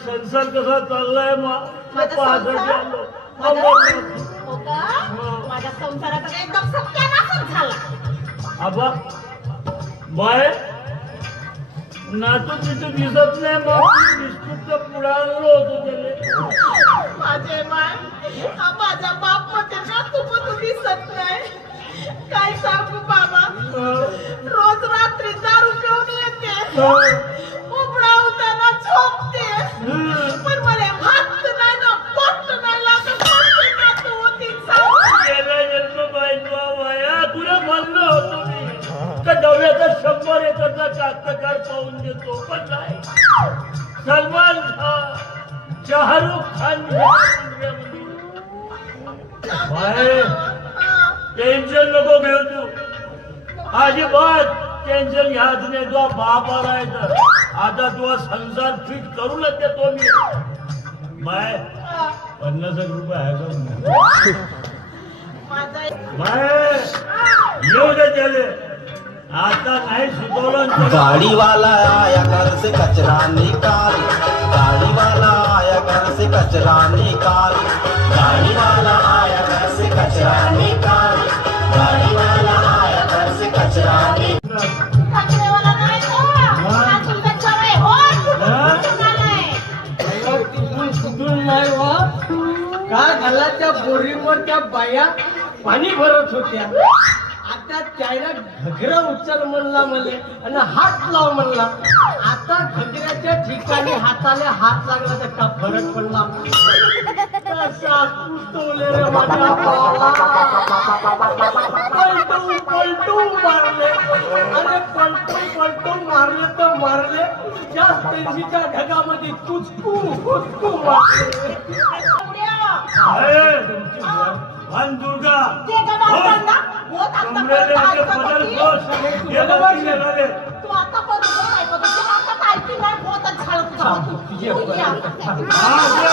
संसार कसा चाललाय माझ्या संसाराचा एकदम सत्यानाशच झाला. आबा बाय नातू तिथे दिसत नाही. मग बिस्कुटचा पुडा आणलो होतो त्याने. माझे माय माझा बाप मध्ये नातू पण दिसत नाही. काय सांगू बाबा, रोज रात्री दारू पिऊन येते, उपडा होताना झोपते, पण मला हात नाही ना पोट नाही लागत. नातू होती तुला म्हणलं होतं मी का डब्याचा 100 एकरचा कास्तकार पाहून देतो, पण नाही. सलमान खान, शाहरुख खान टेन्शन नको घेऊ तू. अजिबात टेन्शन घ्यायचं नाही. तुझा बाप आलायचं आता तुझा संसार फिट करूनच देतो मी. बाय 50 रुपये आहे का येऊ दे त्याले. आता नाही सुचवलं. गाड़ी वाला आया घर से कचरा निकाल, गाड़ी वाला आया घर से कचरा निकाल, गाड़ी वाला आया घर से कचरा निकाल, गाड़ी वाला आया घर से कचरा निकाल. काय झाला त्या बोरीवर त्या बाया पाणी भरत होत्या. आता त्याला घगरा उचल म्हणला मले आणि हात लाव म्हणला. आता घगऱ्याच्या ठिकाणी हाताला हात लागला तर का फरक पडला. कसा कुतवले रे माझ्या भावाला. पलटू मारले. अरे पलटू मारले तर मारले. जास्त तेजीच्या ढगामध्ये कुचकू मारले. वन दुर्गा तू आता हा